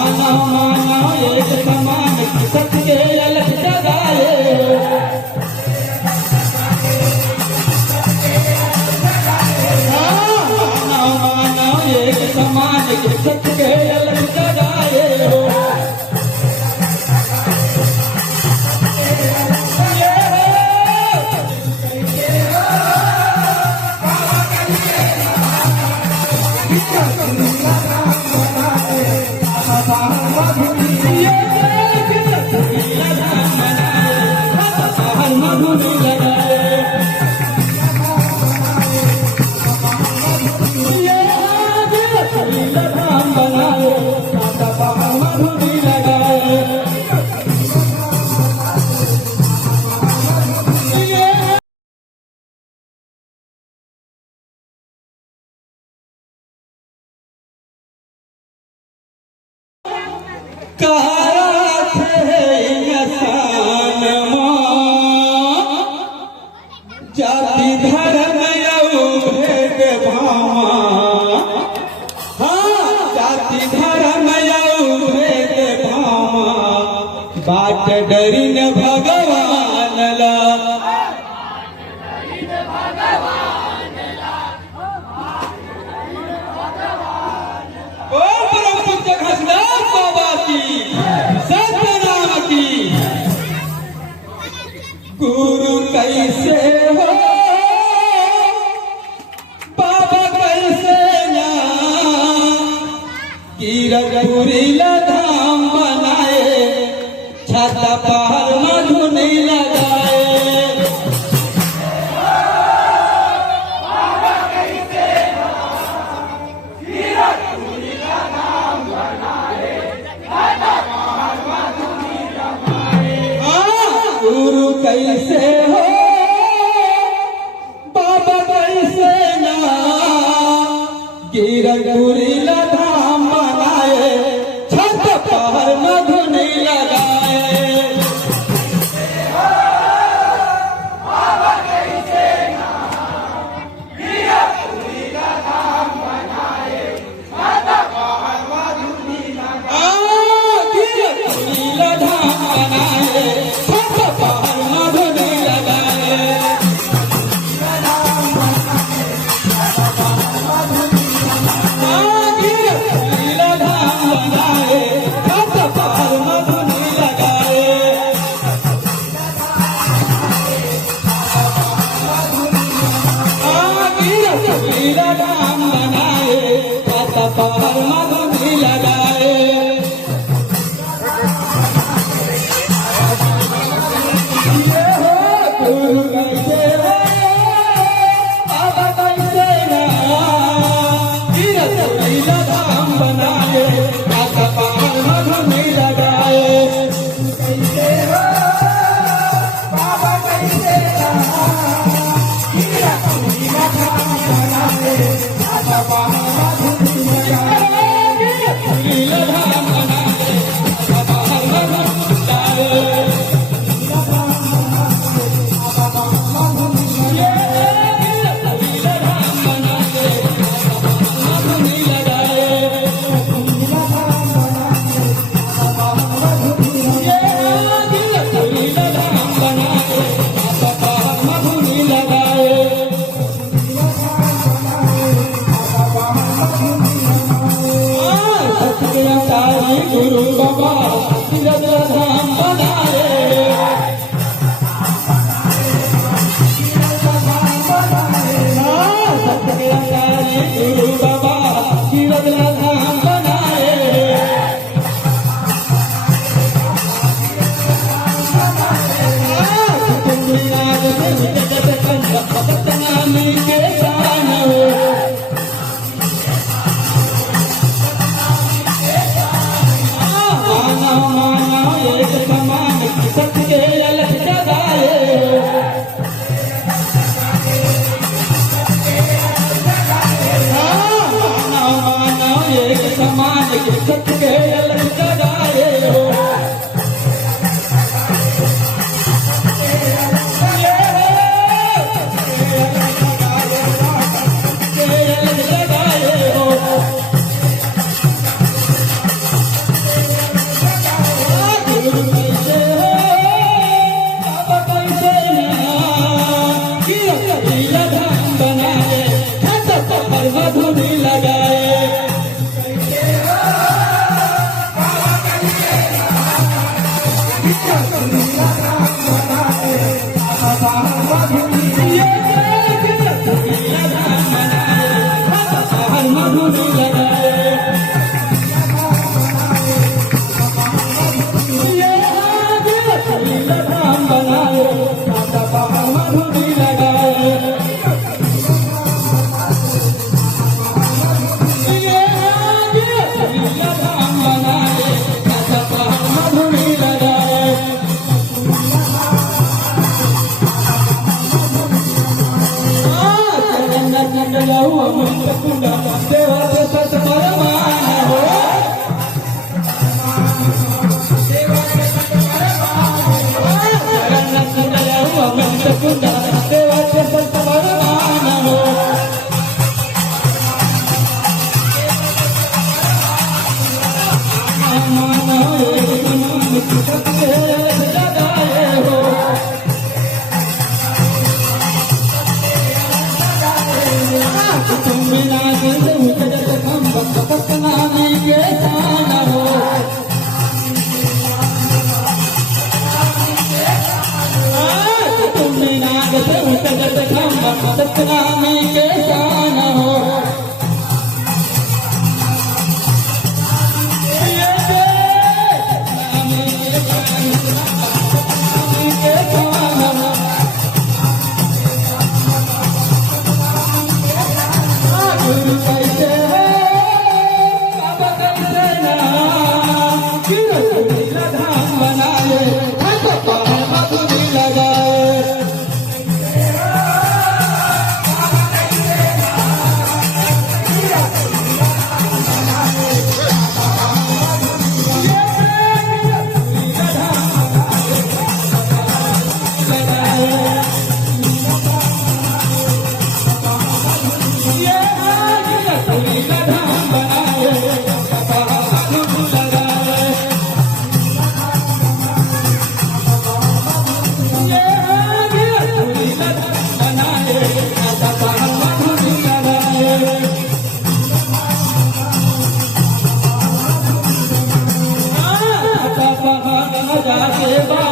मानव मानव एक समान सबके अलग जगाए मानव मानव एक समान सबके अलग जगाए हो जाति धर्म भेद भावा हाँ जाति धर्म भेद भावा बाट डरिन भगवान ला ओ परम पूज्य घासदास बाबा की सतनाम की गुरु कैसे हो बाबा कैसे ना कीरतपुरी धाम बनाए छाता पहाड़ मधु नहीं लगाए गुरु कैसे हो बाबा कैसे ना कीरतपुरी धाम बनाए छत पहाड़ मधु नहीं लगाए राम बनाए छाता पहाड़ मधु नहीं लगाए गुरु कैसे बाबा कैसे ना कीरतपुरी धाम बनाए छाता पहाड़ मधु नहीं लगाए कैसे हो बाबा कैसे ना कीरतपुरी धाम बनाए छाता पहाड़ मधु नहीं लगाए धाम बनाए छाता पहाड़ मधु नहीं लगाए गुरु बाबा धाम बनाए गुरु बाबा धाम बनाए सतनाम के दान एक समान सबके अलग जगाए मानव मानव एक समान सबके अलग जगाए हो अलग जगाए हो कि रसगुल्ला धाम बनाए हाथ पाँव मधुरी लगाए जाके